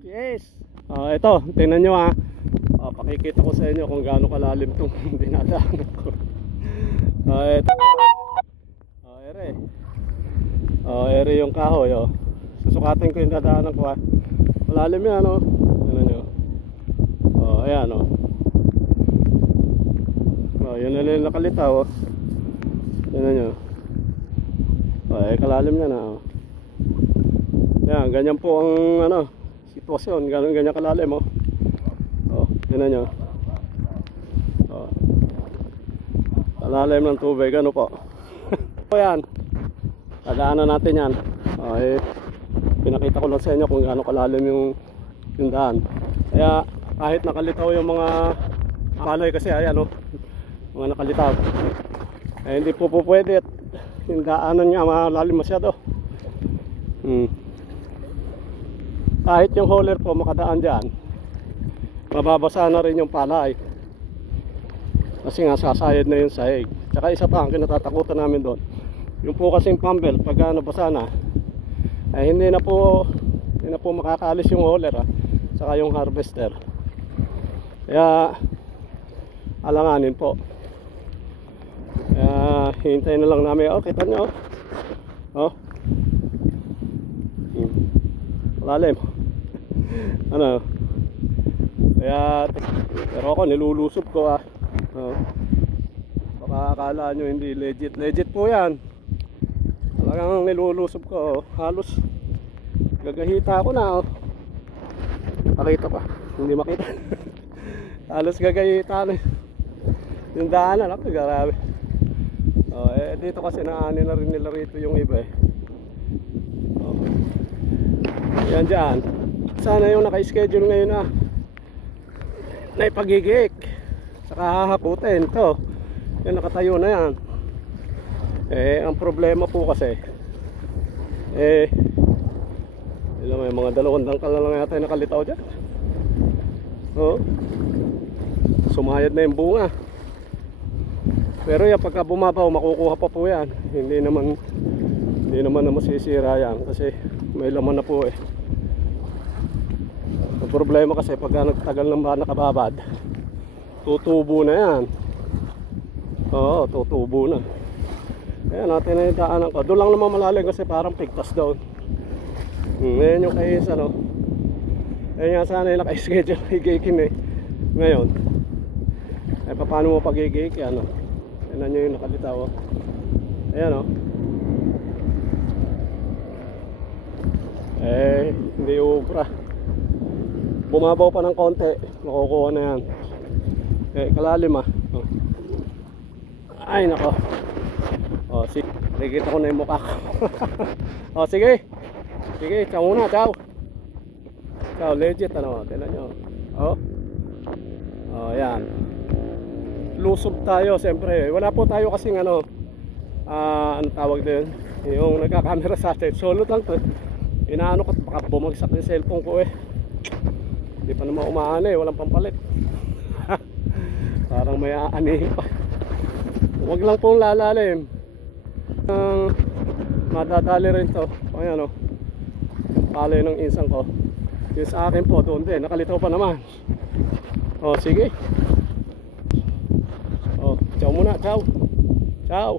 Yes. Ito, tingnan nyo ha. Pakikita ko sa inyo kung gaano kalalim itong dinadaanan ko. Ito. Ere. Ere yung kahoy. Susukatin ko yung dadaanan ko ha. Malalim yan tingnan nyo. Ayan yun na lang nakalitaw tingnan nyo. Kalalim na na. Yan, ganyan po ang sitwasyon, ganyan kalalim tingnan nyo. Kalalim ng tubig, po. Yan, dadaanan natin yan. Pinakita ko lang sa inyo kung gaano kalalim yung daan. Kaya kahit nakalitaw yung mga paloy kasi ayan mga nakalitaw, hindi po pwede at yung daanan niya malalim masyado. Kahit yung hauler po makadaan dyan, mababasa na rin yung palay kasi nga sasayad na yung sahig. Tsaka isa pa ang kinatatakutan namin doon, yung po kasing pambel pag nabasa na hindi na po makakaalis yung hauler saka yung harvester. Kaya alanganin po. Kaya hintayin na lang namin. Kita nyo lalim. Kaya pero ako nilulusob ko baka akala nyo hindi legit po yan. Talagang nilulusob ko halos gagahita ako na makita pa, hindi makita. Halos gagahita na yung daanan. Ako grabe. Dito kasi naani na rin nila rito yung iba yan dyan. Sana yung naka-schedule ngayon na ipagigik saka hahakutin ito yung nakatayo na yan. Ang problema po kasi may mga 2 dangkal na lang yata yung nakalitaw dyan. Sumayad na yung bunga. Pero yan pagka bumabaw makukuha pa po yan. Hindi naman na masisira yan kasi may laman na po Ang problema kasi pagka nagtagal ng nakababad, tutubo na yan. Tutubo na. Kaya natin na yung daanan ko. Doon lang naman malalim kasi parang pigtas doon. Ngayon yung kayis Ngayon nga sana yung naka-schedule higikin ngayon. Paano mo pag-higik yan Tignan nyo yung nakalitaw ayan hindi ubra. Bumabaw pa ng konti, makukuha na yan. Kalalim ay nako. Sige, nakikita ko na yung mukha ko. Sige, ciao muna, ciao. Legit tignan nyo. Yan, lusob tayo siyempre. Wala po tayo kasing ano tawag din, yung nagkakamera sa atin. Solo lang to. Inaano ko, baka bumagsak yung cellphone ko Hindi pa naman umaano walang pampalit. Parang may aanihin pa. Huwag lang pong lalalim. Madadali rin to. Ayan paloy ng insang ko. Yung sa akin po doon din, nakalitaw pa naman. Sige. Ciao muna, ciao.